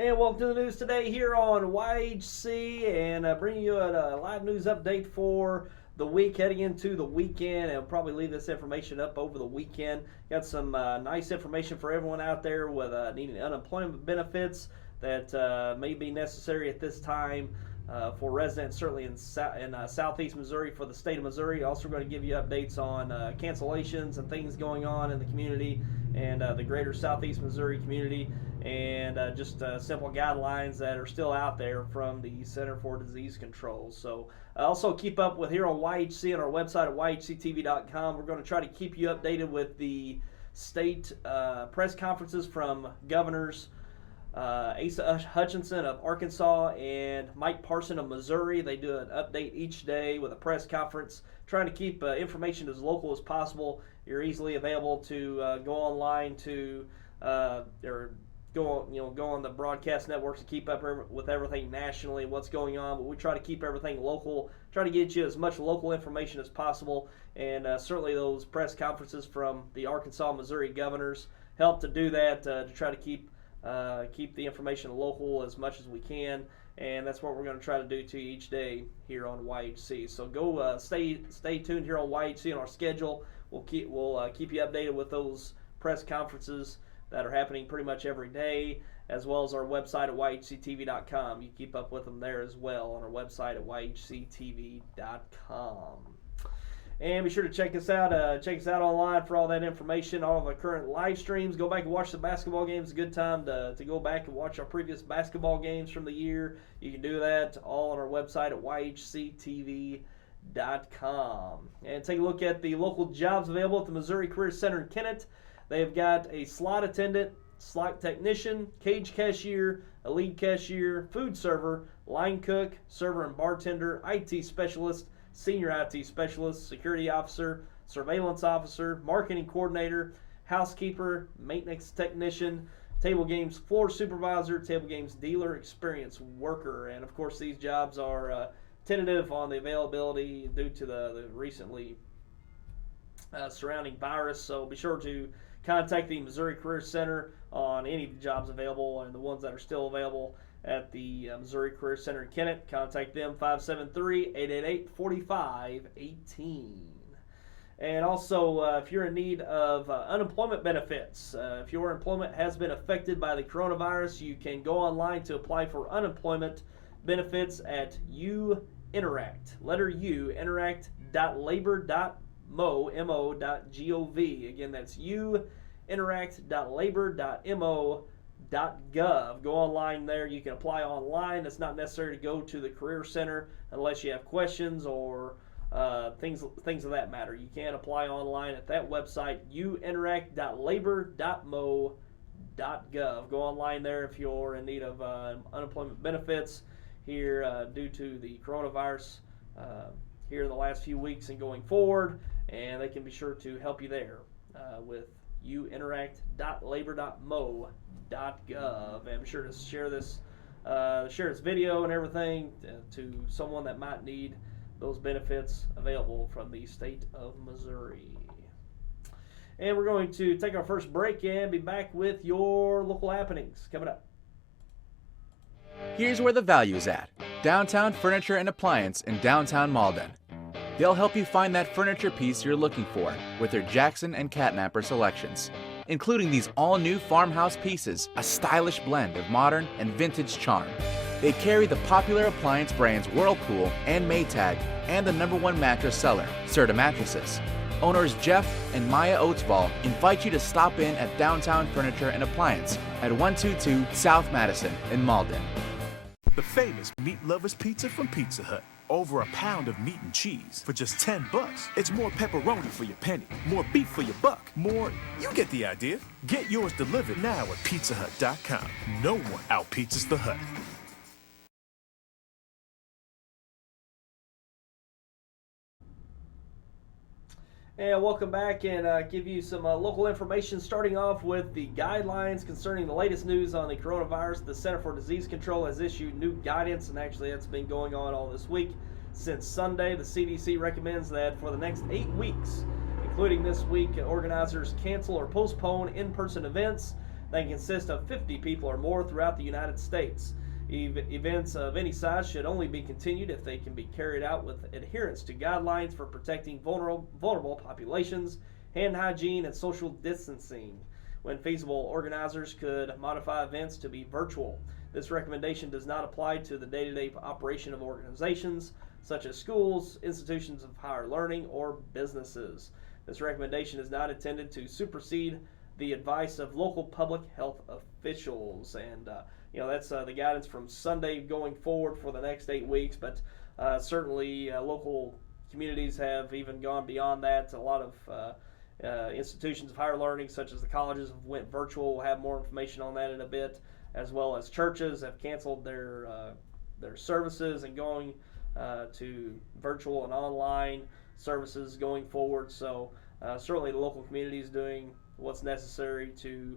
And welcome to the news today here on YHC, and bringing you a live news update for the week heading into the weekend. And I'll probably leave this information up over the weekend. Got some nice information for everyone out there with needing unemployment benefits that may be necessary at this time for residents, certainly in southeast Missouri for the state of Missouri. Also, going to give you updates on cancellations and things going on in the community and the greater southeast Missouri community, and just simple guidelines that are still out there from the Center for Disease Control. So also keep up with here on YHC on our website at yhctv.com. We're going to try to keep you updated with the state press conferences from governors Asa Hutchinson of Arkansas and Mike Parson of Missouri. They do an update each day with a press conference, trying to keep information as local as possible. You're easily available to go online to or go on the broadcast networks to keep up with everything nationally, what's going on. But we try to keep everything local, try to get you as much local information as possible. And certainly those press conferences from the Arkansas, Missouri governors help to do that, to try to keep the information local as much as we can, and that's what we're going to try to do to you each day here on YHC. So go stay tuned here on YHC on our schedule. We'll keep you updated with those press conferences that are happening pretty much every day, as well as our website at yhctv.com. You keep up with them there as well on our website at yhctv.com. And be sure to check us out online for all that information, all of our current live streams. Go back and watch the basketball games. It's a good time to go back and watch our previous basketball games from the year. You can do that all on our website at yhctv.com. And take a look at the local jobs available at the Missouri Career Center in Kennett. They've got a slot attendant, slot technician, cage cashier, a lead cashier, food server, line cook, server and bartender, IT specialist, senior IT specialist, security officer, surveillance officer, marketing coordinator, housekeeper, maintenance technician, table games floor supervisor, table games dealer experience worker. And of course these jobs are tentative on the availability due to the recently surrounding virus. So be sure to contact the Missouri Career Center on any of the jobs available and the ones that are still available at the Missouri Career Center in Kennett. Contact them 573-888-4518. And also, if you're in need of unemployment benefits, if your employment has been affected by the coronavirus, you can go online to apply for unemployment benefits at Interact. Letter U, interact.labor.mo.gov. Again, that's interact.labor.mo.gov. Go online there. You can apply online. It's not necessary to go to the Career Center unless you have questions or things of that matter. You can apply online at that website, interact.labor.mo.gov. Go online there if you're in need of unemployment benefits here due to the coronavirus here in the last few weeks and going forward, and they can be sure to help you there with interact.labor.mo.gov. And be sure to share this video and everything to someone that might need those benefits available from the state of Missouri. And we're going to take our first break and be back with your local happenings coming up. Here's where the value is at. Downtown Furniture and Appliance in downtown Malden. They'll help you find that furniture piece you're looking for with their Jackson and Catnapper selections, including these all-new farmhouse pieces, a stylish blend of modern and vintage charm. They carry the popular appliance brands Whirlpool and Maytag and the #1 mattress seller, Serta Mattresses. Owners Jeff and Maya Oatsvall invite you to stop in at Downtown Furniture and Appliance at 122 South Madison in Malden. The famous Meat Lovers Pizza from Pizza Hut. Over a pound of meat and cheese for just $10. It's more pepperoni for your penny, more beef for your buck, more... You get the idea. Get yours delivered now at pizzahut.com. No one out-pizzas the Hut. And welcome back, and give you some local information, starting off with the guidelines concerning the latest news on the coronavirus. The Center for Disease Control has issued new guidance, and actually that's been going on all this week. Since Sunday, the CDC recommends that for the next 8 weeks, including this week, organizers cancel or postpone in-person events. that consist of 50 people or more throughout the United States. Events of any size should only be continued if they can be carried out with adherence to guidelines for protecting vulnerable populations, hand hygiene, and social distancing. When feasible, organizers could modify events to be virtual. This recommendation does not apply to the day-to-day operation of organizations such as schools, institutions of higher learning, or businesses. This recommendation is not intended to supersede the advice of local public health officials. And that's the guidance from Sunday going forward for the next 8 weeks. But certainly local communities have even gone beyond that. A lot of institutions of higher learning, such as the colleges, have went virtual. We'll have more information on that in a bit, as well as churches have canceled their services and going to virtual and online services going forward. So certainly the local community is doing what's necessary to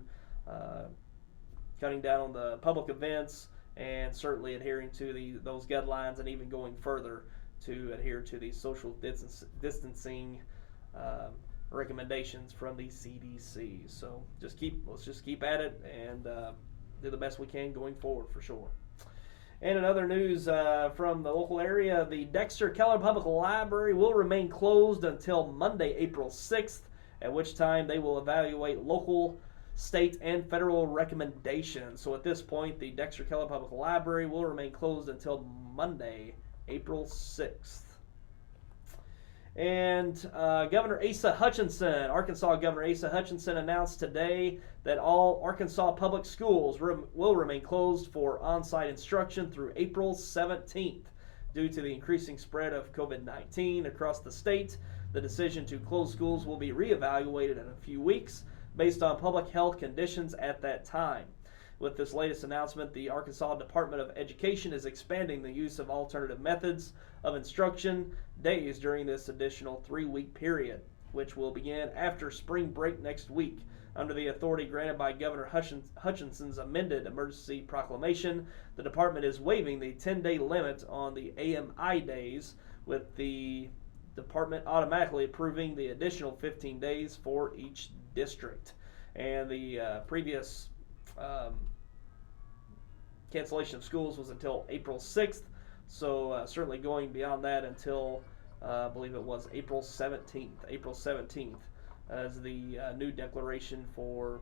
cutting down on the public events, and certainly adhering to those guidelines, and even going further to adhere to the social distancing recommendations from the CDC. So let's just keep at it and do the best we can going forward for sure. And in other news from the local area, the Dexter Keller Public Library will remain closed until Monday, April 6th, at which time they will evaluate local, state, and federal recommendations. So at this point, the Dexter Keller Public Library will remain closed until Monday, April 6th. And Governor Asa Hutchinson, Arkansas Governor Asa Hutchinson, announced today that all Arkansas public schools will remain closed for on-site instruction through April 17th. Due to the increasing spread of COVID-19 across the state, the decision to close schools will be reevaluated in a few weeks based on public health conditions at that time. With this latest announcement, the Arkansas Department of Education is expanding the use of alternative methods of instruction days during this additional 3-week period, which will begin after spring break next week. Under the authority granted by Governor Hutchinson's amended emergency proclamation, the department is waiving the 10-day limit on the AMI days, with the department automatically approving the additional 15 days for each district. And the previous cancellation of schools was until April 6th, so certainly going beyond that until I believe it was April 17th. April 17th as the new declaration for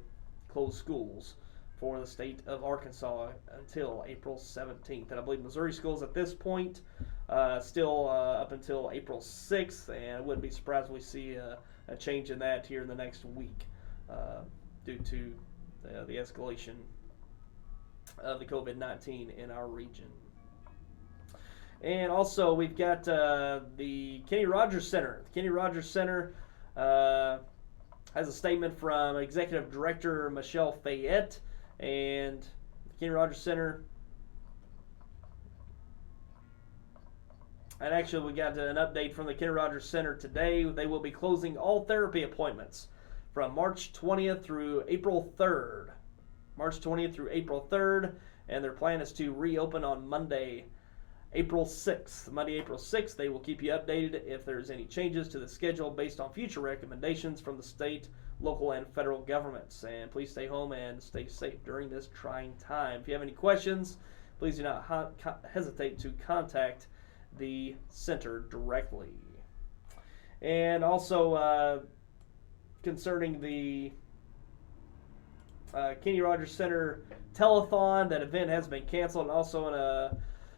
closed schools for the state of Arkansas until April 17th. And I believe Missouri schools at this point still up until April 6th, and I wouldn't be surprised if we see a change in that here in the next week due to the escalation of the COVID-19 in our region. And also we've got the Kenny Rogers Center. The Kenny Rogers Center has a statement from Executive Director Michelle Fayette, and the Kenny Rogers Center. And actually, we got an update from the Kenny Rogers Center today. They will be closing all therapy appointments from March 20th through April 3rd. March 20th through April 3rd, and their plan is to reopen on Monday, April 6th. Monday, April 6th, they will keep you updated if there's any changes to the schedule based on future recommendations from the state, local, and federal governments. And please stay home and stay safe during this trying time. If you have any questions, please do not hesitate to contact the center directly. And also concerning the Kenny Rogers Center telethon, that event has been canceled. And also in a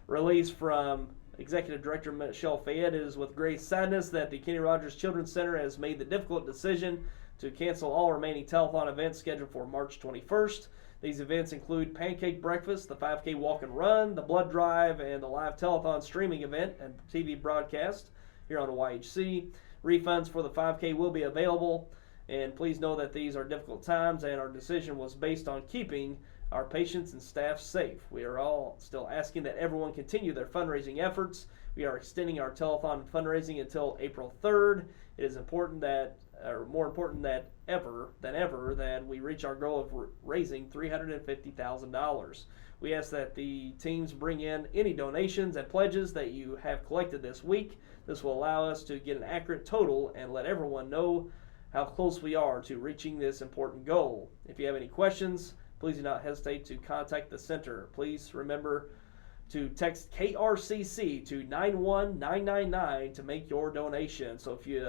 release from Executive Director Michelle Fayette, is with great sadness that the Kenny Rogers Children's Center has made the difficult decision to cancel all remaining telethon events scheduled for March 21st. These events include Pancake Breakfast, the 5K Walk and Run, the Blood Drive, and the live telethon streaming event and TV broadcast here on YHC. Refunds for the 5K will be available, and please know that these are difficult times, and our decision was based on keeping our patients and staff safe. We are all still asking that everyone continue their fundraising efforts. We are extending our telethon fundraising until April 3rd. It is important that, or more important than ever, that we reach our goal of raising $350,000. We ask that the teams bring in any donations and pledges that you have collected this week. This will allow us to get an accurate total and let everyone know how close we are to reaching this important goal. If you have any questions, please do not hesitate to contact the center. Please remember to text KRCC to 91999 to make your donation. So if you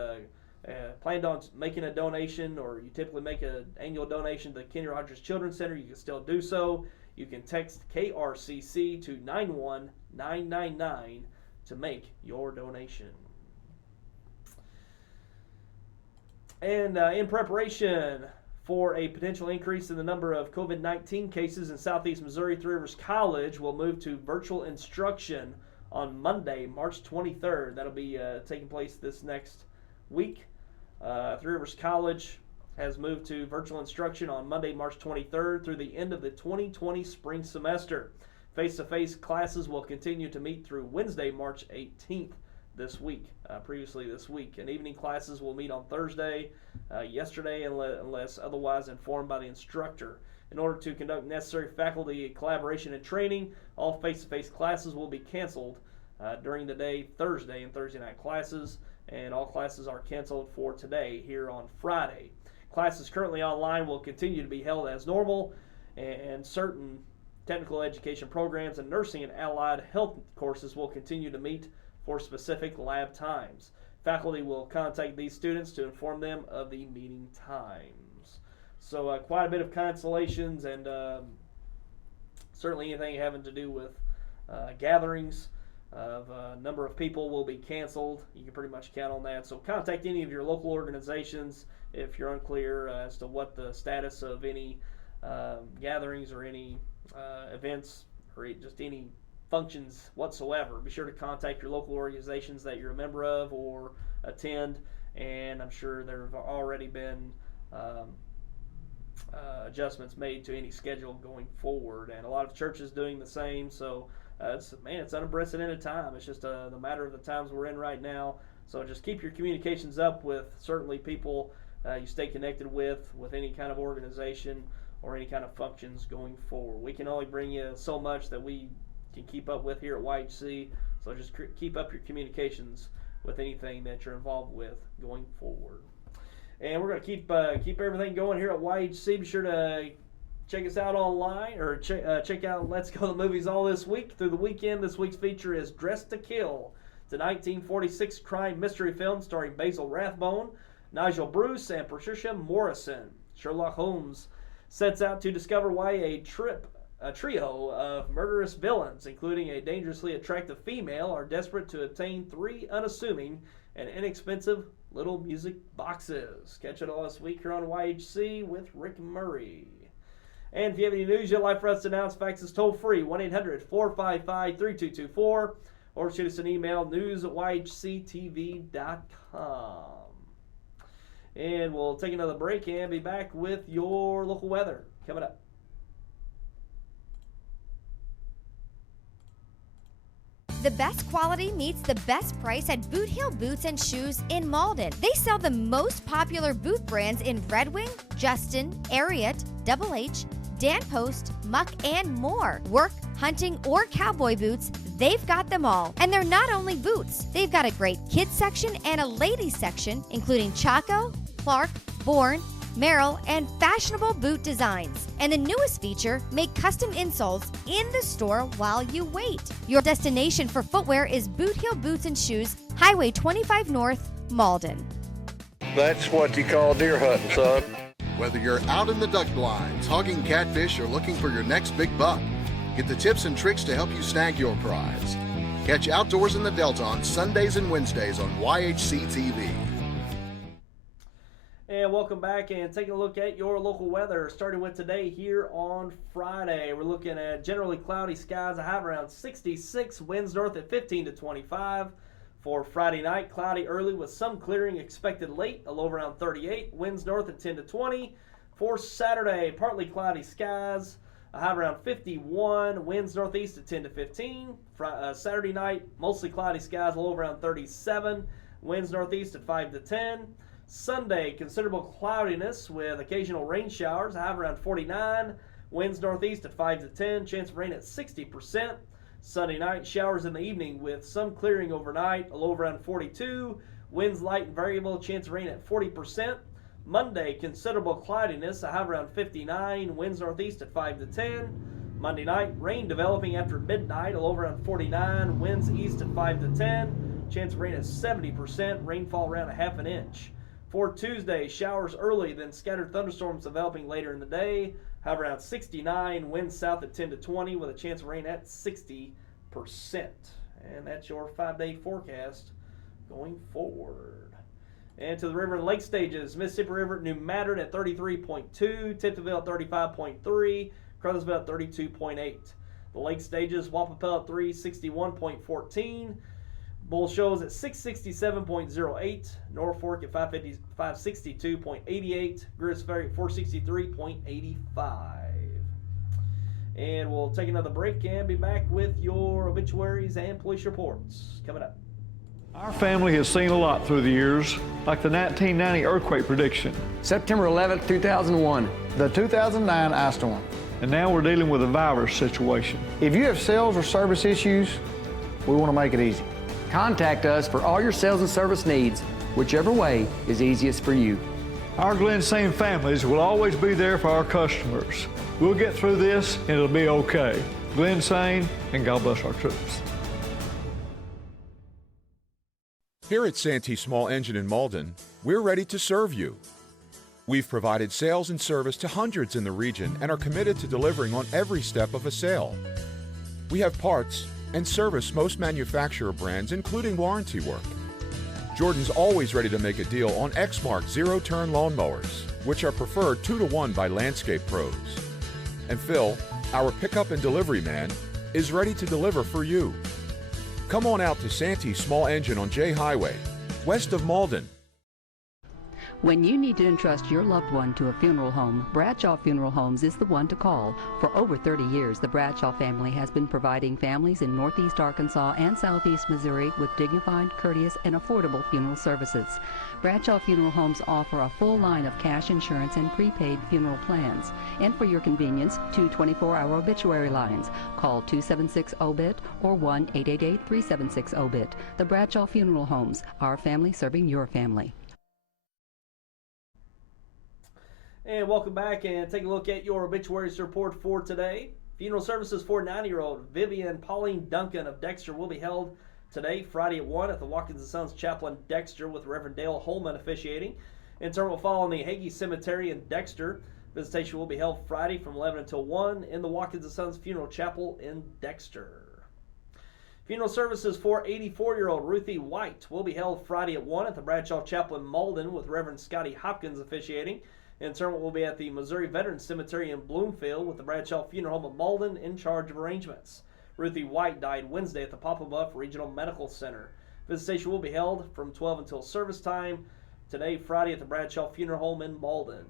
planned on making a donation, or you typically make an annual donation to the Kenny Rogers Children's Center, you can still do so. You can text KRCC to 91999 to make your donation. And in preparation for a potential increase in the number of COVID-19 cases in Southeast Missouri, Three Rivers College will move to virtual instruction on Monday, March 23rd. That'll be taking place this next week. Three Rivers College has moved to virtual instruction on Monday, March 23rd through the end of the 2020 spring semester. Face-to-face classes will continue to meet through Wednesday, March 18th previously this week. And evening classes will meet on Thursday, yesterday, unless otherwise informed by the instructor. In order to conduct necessary faculty collaboration and training, all face-to-face classes will be canceled during the day, Thursday and Thursday night classes, and all classes are canceled for today here on Friday. Classes currently online will continue to be held as normal, and certain technical education programs and nursing and allied health courses will continue to meet for specific lab times. Faculty will contact these students to inform them of the meeting times. So quite a bit of cancellations, and certainly anything having to do with gatherings of a number of people will be canceled. You can pretty much count on that. So contact any of your local organizations if you're unclear as to what the status of any gatherings or any events or just any functions whatsoever. Be sure to contact your local organizations that you're a member of or attend, and I'm sure there have already been adjustments made to any schedule going forward, and a lot of churches doing the same. So it's unprecedented time. It's just the matter of the times we're in right now. So just keep your communications up with certainly people you stay connected with any kind of organization or any kind of functions going forward. We can only bring you so much that we can keep up with here at YHC, so just keep up your communications with anything that you're involved with going forward. And we're going to keep everything going here at YHC. Be sure to check us out online, or check out Let's Go to the Movies all this week through the weekend. This week's feature is Dressed to Kill. It's a 1946 crime mystery film starring Basil Rathbone, Nigel Bruce, and Patricia Morrison. Sherlock Holmes sets out to discover why a trio of murderous villains, including a dangerously attractive female, are desperate to obtain 3 unassuming and inexpensive little music boxes. Catch it all this week here on YHC with Rick Murray. And if you have any news you'd like for us to announce, fax us toll free, 1-800-455-3224, or shoot us an email, news@yhctv.com. And we'll take another break and be back with your local weather coming up. The best quality meets the best price at Boot Hill Boots and Shoes in Malden. They sell the most popular boot brands in Red Wing, Justin, Ariat, Double H, Dan Post, Muck, and more. Work, hunting, or cowboy boots, they've got them all. And they're not only boots. They've got a great kids section and a ladies section, including Chaco, Clark, Bourne, Merrill, and fashionable boot designs. And the newest feature, make custom insoles in the store while you wait. Your destination for footwear is Boot Hill Boots and Shoes, Highway 25 North, Malden. That's what you call deer hunting, son. Whether you're out in the duck blinds, hogging catfish, or looking for your next big buck, get the tips and tricks to help you snag your prize. Catch Outdoors in the Delta on Sundays and Wednesdays on YHC TV. And welcome back, and taking a look at your local weather, starting with today here on Friday. We're looking at generally cloudy skies, a high around 66, winds north at 15 to 25. For Friday night, cloudy early with some clearing expected late, a low around 38, winds north at 10 to 20. For Saturday, partly cloudy skies, a high around 51, winds northeast at 10 to 15. Saturday night, mostly cloudy skies, a low around 37, winds northeast at 5 to 10. Sunday, considerable cloudiness with occasional rain showers, a high around 49, winds northeast at 5 to 10, chance of rain at 60%. Sunday night, showers in the evening with some clearing overnight, a low around 42, winds light and variable, chance of rain at 40%. Monday, considerable cloudiness, a high around 59, winds northeast at 5 to 10. Monday night, rain developing after midnight, a low around 49, winds east at 5 to 10. Chance of rain at 70%, rainfall around a half an inch. For Tuesday, showers early, then scattered thunderstorms developing later in the day. High around 69, winds south at 10 to 20 with a chance of rain at 60%. And that's your 5-day forecast going forward. And to the river and lake stages, Mississippi River at New Madrid at 33.2, Tiptonville at 35.3, Crothersville at 32.8. The lake stages, Wappapell at 361.14, Bull Shoals at 667.08, Norfolk at 562.88, Gris Ferry at 463.85. And we'll take another break and be back with your obituaries and police reports coming up. Our family has seen a lot through the years, like the 1990 earthquake prediction. September 11th, 2001. The 2009 ice storm. And now we're dealing with a virus situation. If you have sales or service issues, we want to make it easy. Contact us for all your sales and service needs, whichever way is easiest for you. Our Glen Sane families will always be there for our customers. We'll get through this and it'll be okay. Glen Sane, and God bless our troops. Here at Santee Small Engine in Malden, we're ready to serve you. We've provided sales and service to hundreds in the region and are committed to delivering on every step of a sale. We have parts and service most manufacturer brands, including warranty work. Jordan's always ready to make a deal on Exmark zero-turn lawnmowers, which are preferred 2-to-1 by landscape pros. And Phil, our pickup and delivery man, is ready to deliver for you. Come on out to Santee Small Engine on J Highway, west of Malden. When you need to entrust your loved one to a funeral home, Bradshaw Funeral Homes is the one to call. For over 30 years, the Bradshaw family has been providing families in Northeast Arkansas and Southeast Missouri with dignified, courteous, and affordable funeral services. Bradshaw Funeral Homes offer a full line of cash insurance and prepaid funeral plans. And for your convenience, 2 24-hour obituary lines. Call 276-OBIT or 1-888-376-OBIT. The Bradshaw Funeral Homes, our family serving your family. And welcome back and take a look at your obituaries report for today. Funeral services for 90-year-old Vivian Pauline Duncan of Dexter will be held today, Friday at 1 at the Watkins & Sons Chapel in Dexter with Reverend Dale Holman officiating. Interment will follow in the Hagee Cemetery in Dexter. Visitation will be held Friday from 11 until 1 in the Watkins & Sons Funeral Chapel in Dexter. Funeral services for 84-year-old Ruthie White will be held Friday at 1 at the Bradshaw Chapel in Malden with Reverend Scotty Hopkins officiating. Interment will be at the Missouri Veterans Cemetery in Bloomfield with the Bradshaw Funeral Home of Malden in charge of arrangements. Ruthie White died Wednesday at the Papa Buff Regional Medical Center. Visitation will be held from 12 until service time today, Friday, at the Bradshaw Funeral Home in Malden.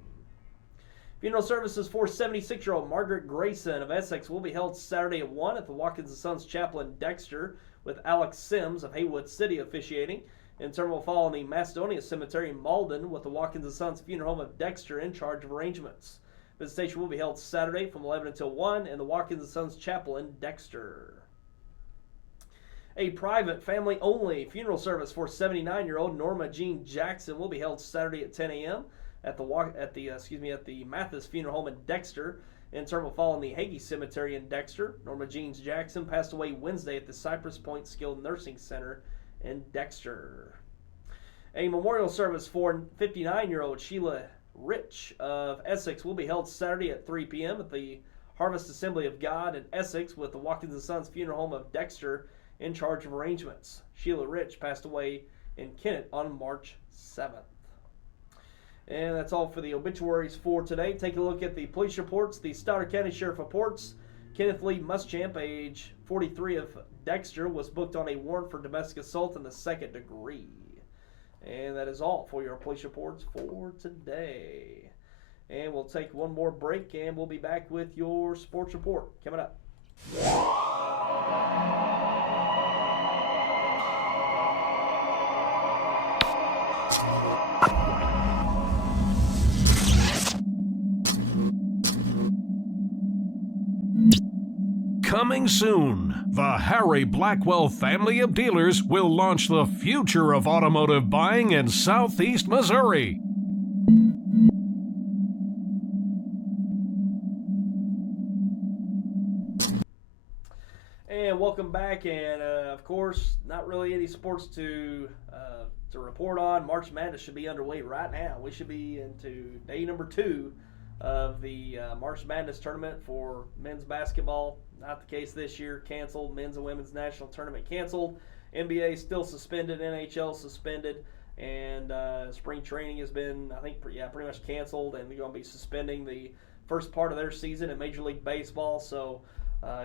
Funeral services for 76-year-old Margaret Grayson of Essex will be held Saturday at 1 at the Watkins & Sons Chapel in Dexter with Alex Sims of Haywood City officiating. Interment will follow in the Macedonia Cemetery in Malden with the Watkins & Sons Funeral Home of Dexter in charge of arrangements. Visitation will be held Saturday from 11 until 1 in the Watkins & Sons Chapel in Dexter. A private family-only funeral service for 79-year-old Norma Jean Jackson will be held Saturday at 10 a.m. at the Mathis Funeral Home in Dexter. Interment will follow in the Hagee Cemetery in Dexter. Norma Jean Jackson passed away Wednesday at the Cypress Point Skilled Nursing Center in Dexter. A memorial service for 59-year-old Sheila Rich of Essex will be held Saturday at 3 p.m. at the Harvest Assembly of God in Essex with the Watkins & Sons Funeral Home of Dexter in charge of arrangements. Sheila Rich passed away in Kennett on March 7th. And that's all for the obituaries for today. Take a look at the police reports. The Stoddard County Sheriff reports Kenneth Lee Muschamp, age 43 of Dexter, was booked on a warrant for domestic assault in the 2nd degree. And that is all for your police reports for today. And we'll take one more break and we'll be back with your sports report coming up. Coming soon, the Harry Blackwell family of dealers will launch the future of automotive buying in Southeast Missouri. And welcome back, and of course, not really any sports to report on. March Madness should be underway right now. We should be into day number 2 of the March Madness tournament for men's basketball. Not the case this year. Canceled. Men's and women's national tournament canceled. NBA still suspended. NHL suspended. And spring training has been, I think, pretty much canceled. And they're going to be suspending the first part of their season in Major League Baseball. So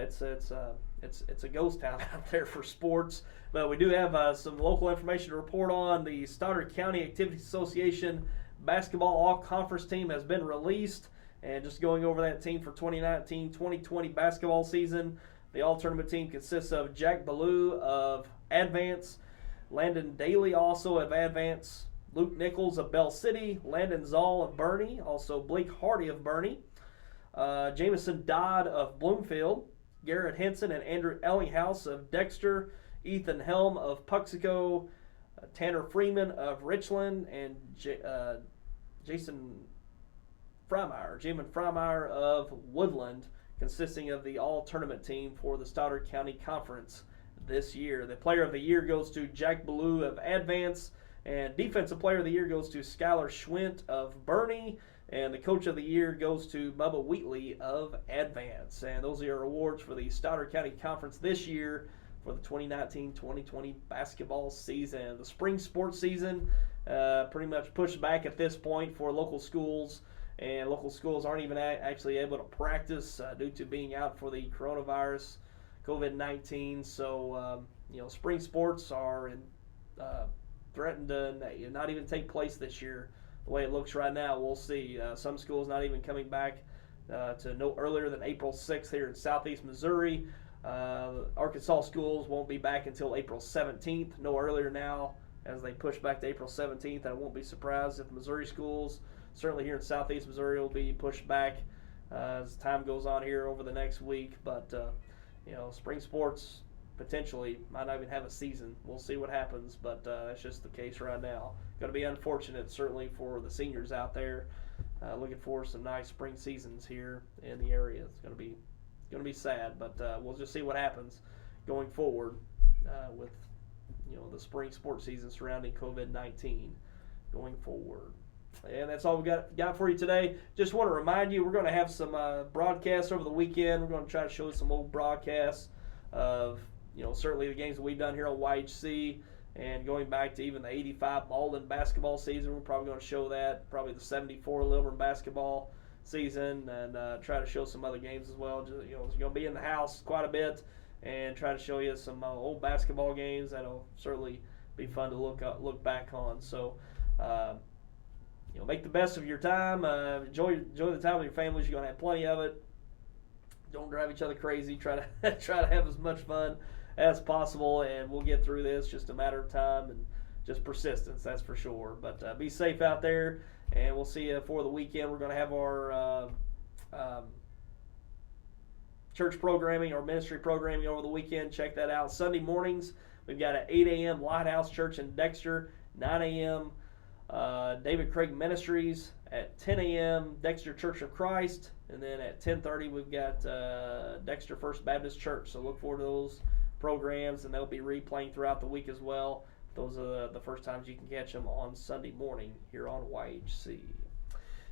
it's a ghost town out there for sports. But we do have some local information to report on. The Stoddard County Activities Association basketball all-conference team has been released. And just going over that team for 2019-2020 basketball season, the all-tournament team consists of Jack Ballou of Advance, Landon Daly also of Advance, Luke Nichols of Bell City, Landon Zoll of Bernie, also Blake Hardy of Bernie, Jameson Dodd of Bloomfield, Garrett Henson and Andrew Ellinghouse of Dexter, Ethan Helm of Puxico, Tanner Freeman of Richland, and Jamin Freimeyer of Woodland, consisting of the all-tournament team for the Stoddard County Conference this year. The Player of the Year goes to Jack Ballou of Advance, and Defensive Player of the Year goes to Skylar Schwint of Bernie, and the Coach of the Year goes to Bubba Wheatley of Advance. And those are your awards for the Stoddard County Conference this year for the 2019-2020 basketball season. The spring sports season pretty much pushed back at this point for local schools, and local schools aren't even actually able to practice due to being out for the coronavirus, COVID-19. So, spring sports are threatened to not even take place this year. The way it looks right now, we'll see. Some schools not even coming back to no earlier than April 6th here in southeast Missouri. Arkansas schools won't be back until April 17th, no earlier now, as they push back to April 17th. I won't be surprised if Missouri schools, certainly here in southeast Missouri, will be pushed back as time goes on here over the next week. But, spring sports potentially might not even have a season. We'll see what happens, but that's just the case right now. Going to be unfortunate, certainly, for the seniors out there. Looking for some nice spring seasons here in the area. It's going to be sad, but we'll just see what happens going forward with the spring sports season surrounding COVID-19 going forward. And that's all we got for you today. Just want to remind you, we're going to have some broadcasts over the weekend. We're going to try to show you some old broadcasts of certainly the games that we've done here on YHC, and going back to even the 85 Malden basketball season. We're probably going to show that, probably the 74 Lilburn basketball season, and try to show some other games as well. Just, it's going to be in the house quite a bit, and try to show you some old basketball games that'll certainly be fun to look back on. So, make the best of your time. Enjoy the time with your families. You're going to have plenty of it. Don't drive each other crazy. Try to have as much fun as possible, and we'll get through this. Just a matter of time and just persistence, that's for sure. But be safe out there, and we'll see you for the weekend. We're going to have our church programming, our ministry programming over the weekend. Check that out. Sunday mornings, we've got at 8 a.m. Lighthouse Church in Dexter, 9 a.m. David Craig Ministries, at 10 a.m. Dexter Church of Christ, and then at 10:30 we've got Dexter First Baptist Church. So look forward to those programs, and they'll be replaying throughout the week as well. Those are the first times you can catch them on Sunday morning here on YHC.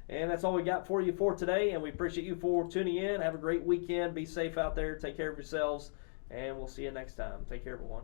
And that's all we got for you for today, and we appreciate you for tuning in. Have a great weekend. Be safe out there. Take care of yourselves, and we'll see you next time. Take care, everyone.